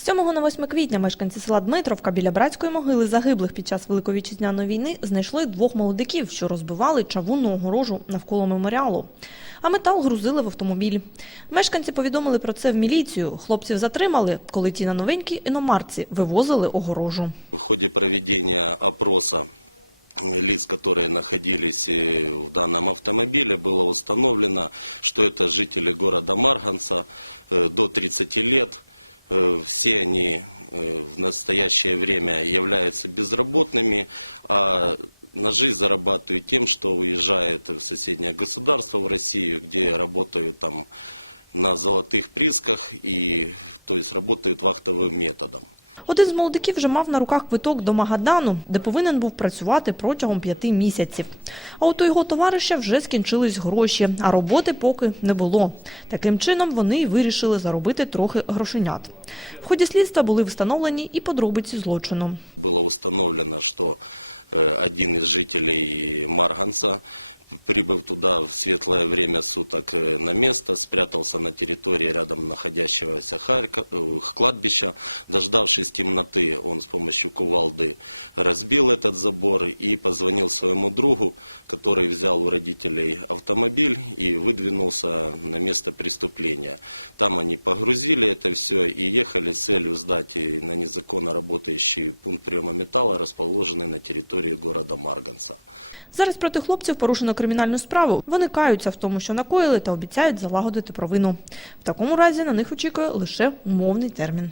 З 7 на 8 квітня мешканці села Дмитровка біля братської могили загиблих під час Великої вітчизняної війни знайшли двох молодиків, що розбивали чавунну огорожу навколо меморіалу. А метал грузили в автомобіль. Мешканці повідомили про це в міліцію. Хлопців затримали, коли ті на новенькій іномарці вивозили огорожу. В ходе проведения опроса лиц, которые находились э, в данном автомобиле, было установлено, что это жители города Марганца э, до 30 лет. Э, Все они э, в настоящее время являются безработными, а на жизнь зарабатывают тем, что уезжают в соседнее государство, в Россию, где работают там на золотых присках, и, то есть работают вахтовым методом. Один з молодиків вже мав на руках квиток до Магадану, де повинен був працювати протягом п'яти місяців. А от у його товариша вже скінчились гроші, а роботи поки не було. Таким чином вони й вирішили заробити трохи грошенят. В ході слідства були встановлені і подробиці злочину. Было установлено, что э, один из жителей Марганца, прибыв туда в светлое время суток э, на место, спрятался на территории рядом находящегося Харько- э, кладбища. Дождавшись темноты, он с помощью кувалды разбил этот забор и позвонил своему другу, который взял у родителей автомобиль и выдвинулся на место преступления. Там они погрузили это все и ехали с целью сдать на незаконно работающий пункт приема металла, расположенный на территории города Марганца. Зараз проти хлопців порушено кримінальну справу. Вони каються в тому, що накоїли, та обіцяють залагодити провину. В такому разі на них очікує лише умовний термін.